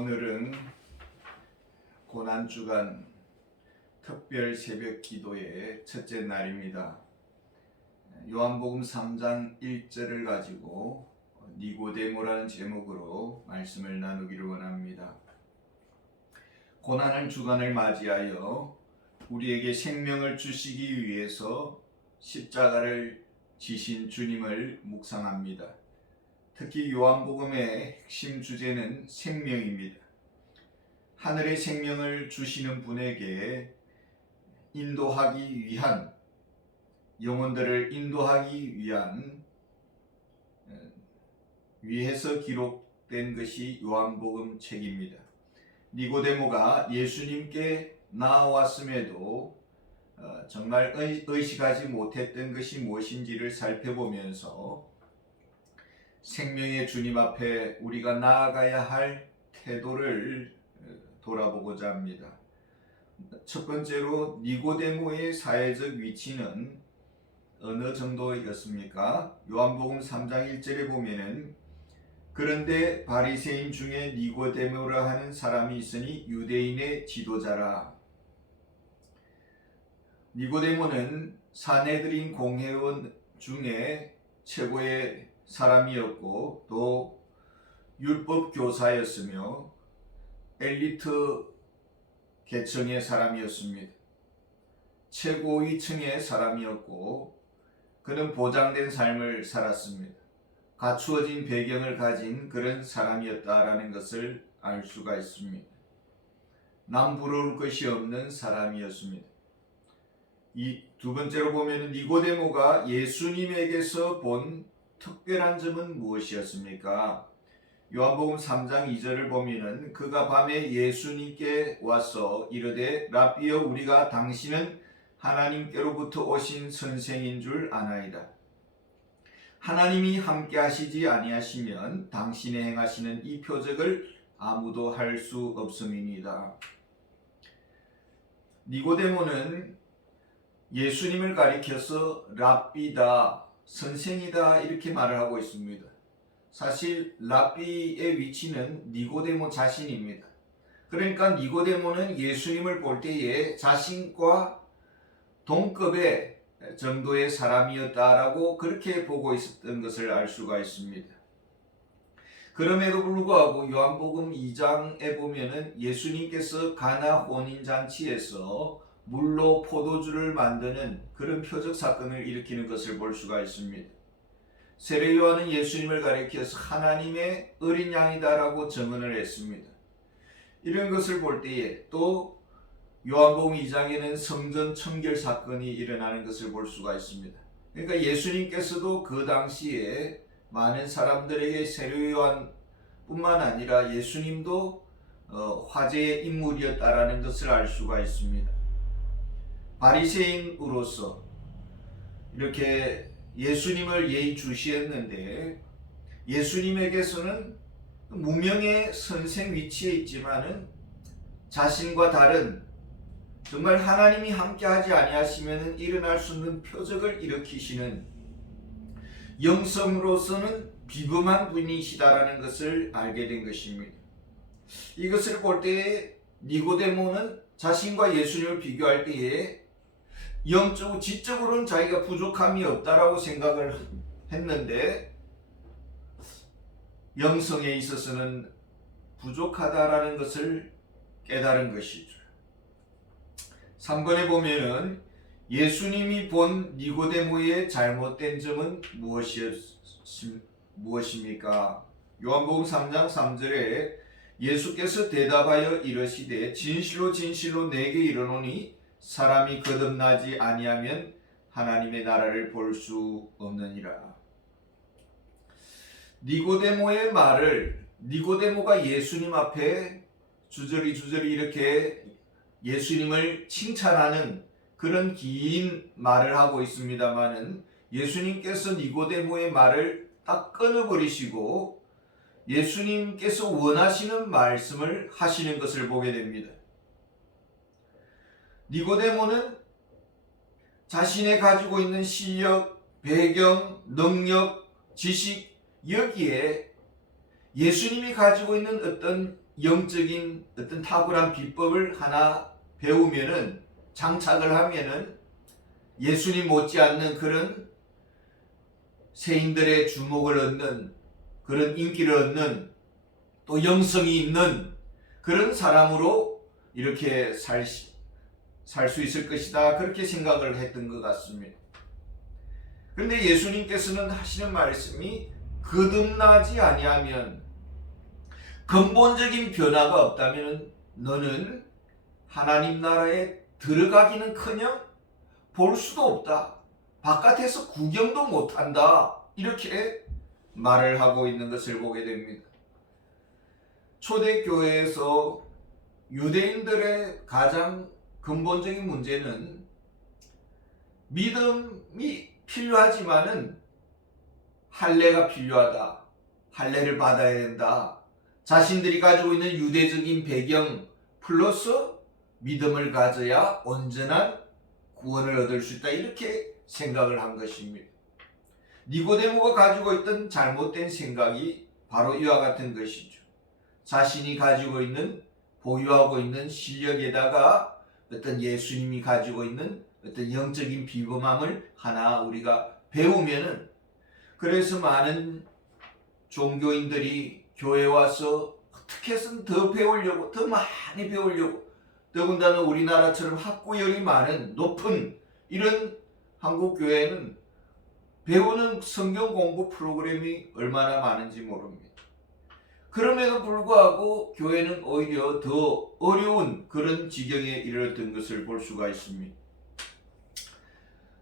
오늘은 고난주간 특별 새벽 기도의 첫째 날입니다. 요한복음 3장 1절을 가지고 니고데모라는 제목으로 말씀을 나누기를 원합니다. 고난의 주간을 맞이하여 우리에게 생명을 주시기 위해서 십자가를 지신 주님을 묵상합니다. 특히 요한복음의 핵심 주제는 생명입니다. 하늘의 생명을 주시는 분에게 인도하기 위한, 영혼들을 인도하기 위해서 기록된 것이 요한복음 책입니다. 니고데모가 예수님께 나아왔음에도 정말 의식하지 못했던 것이 무엇인지를 살펴보면서 생명의 주님 앞에 우리가 나아가야 할 태도를 돌아보고자 합니다. 첫 번째로 니고데모의 사회적 위치는 어느 정도였습니까? 요한복음 3장 1절에 보면은 그런데 바리새인 중에 니고데모라 하는 사람이 있으니 유대인의 지도자라. 니고데모는 사내들인 공회원 중에 최고의 사람이었고 또 율법 교사였으며 엘리트 계층의 사람이었습니다. 최고위층의 사람이었고 그는 보장된 삶을 살았습니다. 갖추어진 배경을 가진 그런 사람이었다라는 것을 알 수가 있습니다. 남부러울 것이 없는 사람이었습니다. 이 두 번째로 보면 니고데모가 예수님에게서 본 특별한 점은 무엇이었습니까? 요한복음 3장 2절을 보면은 그가 밤에 예수님께 와서 이르되 라삐여 우리가 당신은 하나님께로부터 오신 선생인 줄 아나이다. 하나님이 함께 하시지 아니하시면 당신의 행하시는 이 표적을 아무도 할 수 없음이니이다. 니고데모는 예수님을 가리켜서 랍비다, 선생이다 이렇게 말을 하고 있습니다. 사실 랍비의 위치는 니고데모 자신입니다. 그러니까 니고데모는 예수님을 볼 때에 자신과 동급의 정도의 사람이었다라고 그렇게 보고 있었던 것을 알 수가 있습니다. 그럼에도 불구하고 요한복음 2장에 보면은 예수님께서 가나 혼인잔치에서 물로 포도주를 만드는 그런 표적 사건을 일으키는 것을 볼 수가 있습니다. 세례 요한은 예수님을 가리켜서 하나님의 어린 양이다라고 증언을 했습니다. 이런 것을 볼 때에 또 요한복음 2장에는 성전 청결 사건이 일어나는 것을 볼 수가 있습니다. 그러니까 예수님께서도 그 당시에 많은 사람들에게 세례 요한뿐만 아니라 예수님도 화제의 인물이었다라는 것을 알 수가 있습니다. 바리새인으로서 이렇게 예수님을 예의주시했는데 예수님에게서는 무명의 선생 위치에 있지만은 자신과 다른 정말 하나님이 함께하지 아니하시면 일어날 수 없는 표적을 일으키시는 영성으로서는 비범한 분이시다라는 것을 알게 된 것입니다. 이것을 볼 때에 니고데모는 자신과 예수님을 비교할 때에 영적으로 지적으로는 자기가 부족함이 없다라고 생각을 했는데 영성에 있어서는 부족하다라는 것을 깨달은 것이죠. 3번에 보면은 예수님이 본 니고데모의 잘못된 점은 무엇입니까? 요한복음 3장 3절에 예수께서 대답하여 이르시되 진실로 진실로 내게 이르노니 사람이 거듭나지 아니하면 하나님의 나라를 볼 수 없느니라. 니고데모의 말을 니고데모가 예수님 앞에 주저리 이렇게 예수님을 칭찬하는 그런 긴 말을 하고 있습니다마는 예수님께서 니고데모의 말을 딱 끊어버리시고 예수님께서 원하시는 말씀을 하시는 것을 보게 됩니다. 니고데모는 자신의 가지고 있는 실력, 배경, 능력, 지식 여기에 예수님이 가지고 있는 어떤 영적인 어떤 탁월한 비법을 하나 배우면은, 장착을 하면은 예수님 못지않는 그런 세인들의 주목을 얻는, 그런 인기를 얻는, 또 영성이 있는 그런 사람으로 이렇게 살 수 있을 것이다, 그렇게 생각을 했던 것 같습니다. 그런데 예수님께서는 하시는 말씀이, 거듭나지 아니하면, 근본적인 변화가 없다면 너는 하나님 나라에 들어가기는커녕 볼 수도 없다, 바깥에서 구경도 못한다, 이렇게 말을 하고 있는 것을 보게 됩니다. 초대교회에서 유대인들의 가장 근본적인 문제는, 믿음이 필요하지만은 할례가 필요하다, 할례를 받아야 된다, 자신들이 가지고 있는 유대적인 배경 플러스 믿음을 가져야 온전한 구원을 얻을 수 있다, 이렇게 생각을 한 것입니다. 니고데모가 가지고 있던 잘못된 생각이 바로 이와 같은 것이죠. 자신이 가지고 있는, 보유하고 있는 실력에다가 어떤 예수님이 가지고 있는 어떤 영적인 비범함을 하나 우리가 배우면은, 그래서 많은 종교인들이 교회 와서 어떻게 해서든 더 배우려고, 더 많이 배우려고, 더군다나 우리나라처럼 학구열이 많은, 높은 이런 한국 교회는 배우는 성경 공부 프로그램이 얼마나 많은지 모릅니다. 그럼에도 불구하고 교회는 오히려 더 어려운 그런 지경에 이르렀던 것을 볼 수가 있습니다.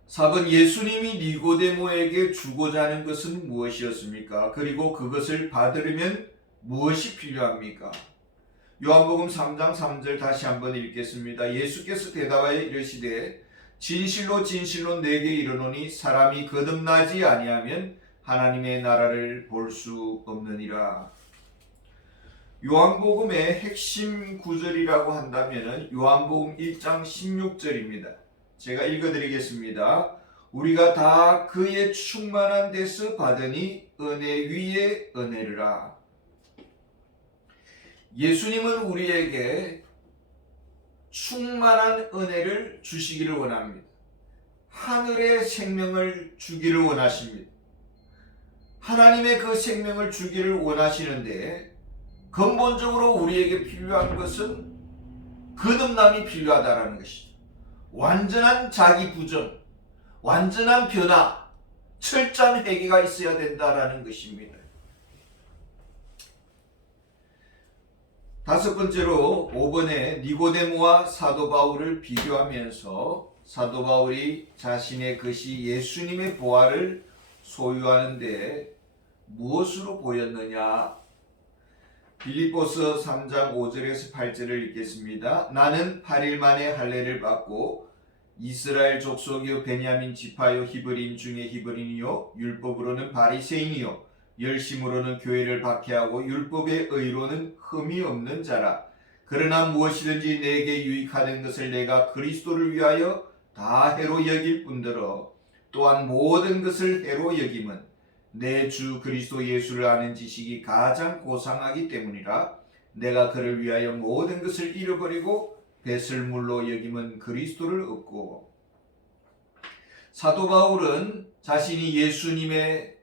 4번, 예수님이 니고데모에게 주고자 하는 것은 무엇이었습니까? 그리고 그것을 받으려면 무엇이 필요합니까? 요한복음 3장 3절 다시 한번 읽겠습니다. 예수께서 대답하여 이르시되, 진실로 진실로 내게 이르노니 사람이 거듭나지 아니하면 하나님의 나라를 볼 수 없느니라. 요한복음의 핵심 구절이라고 한다면 요한복음 1장 16절입니다. 제가 읽어드리겠습니다. 우리가 다 그의 충만한 데서 받으니 은혜 위에 은혜라. 예수님은 우리에게 충만한 은혜를 주시기를 원합니다. 하늘의 생명을 주기를 원하십니다. 하나님의 그 생명을 주기를 원하시는데, 근본적으로 우리에게 필요한 것은 거듭남이 필요하다는 것이죠. 완전한 자기 부정, 완전한 변화, 철저한 회개가 있어야 된다는 것입니다. 5번째로 5번에 니고데모와 사도 바울을 비교하면서 사도 바울이 자신의 것이 예수님의 보화를 소유하는데 무엇으로 보였느냐? 빌립보서 3장 5절에서 8절을 읽겠습니다. 나는 8일 만에 할례를 받고 이스라엘 족속이요 베냐민 지파요 히브리인 중에 히브리인이요 율법으로는 바리새인이요 열심으로는 교회를 박해하고 율법의 의로는 흠이 없는 자라. 그러나 무엇이든지 내게 유익하는 것을 내가 그리스도를 위하여 다 해로 여길 뿐더러 또한 모든 것을 해로 여김은 내 주 그리스도 예수를 아는 지식이 가장 고상하기 때문이라. 내가 그를 위하여 모든 것을 잃어버리고 배설물로 여김은 그리스도를 얻고. 사도 바울은 자신이 예수님의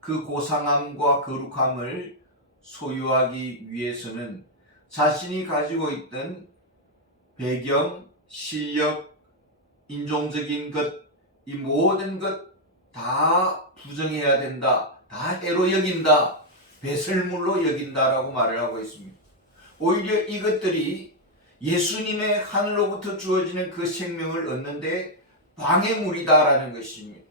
그 고상함과 거룩함을 소유하기 위해서는 자신이 가지고 있던 배경, 실력, 인종적인 것, 이 모든 것 다 부정해야 된다, 다 해로 여긴다, 배설물로 여긴다라고 말을 하고 있습니다. 오히려 이것들이 예수님의 하늘로부터 주어지는 그 생명을 얻는데 방해물이다라는 것입니다.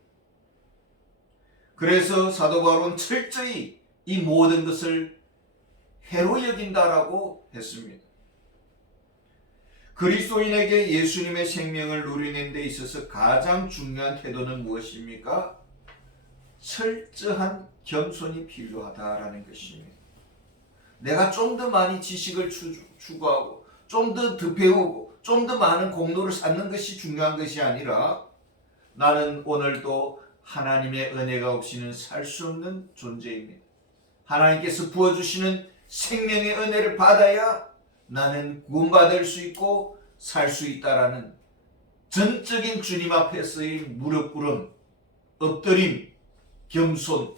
그래서 사도 바울은 철저히 이 모든 것을 해로 여긴다라고 했습니다. 그리스도인에게 예수님의 생명을 누리는 데 있어서 가장 중요한 태도는 무엇입니까? 철저한 겸손이 필요하다라는 것입니다. 내가 좀 더 많이 지식을 추구하고 좀 더 배우고 좀 더 많은 공로를 쌓는 것이 중요한 것이 아니라, 나는 오늘도 하나님의 은혜가 없이는 살 수 없는 존재입니다. 하나님께서 부어주시는 생명의 은혜를 받아야 나는 구원받을 수 있고 살 수 있다라는 전적인 주님 앞에서의 무릎 꿇음, 엎드림, 겸손,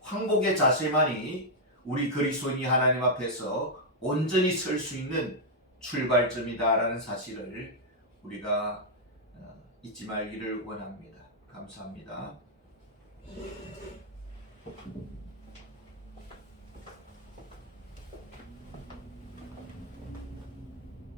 황복의 자세만이 우리 그리스도인이 하나님 앞에서 온전히 설 수 있는 출발점이다라는 사실을 우리가 잊지 말기를 원합니다. 감사합니다.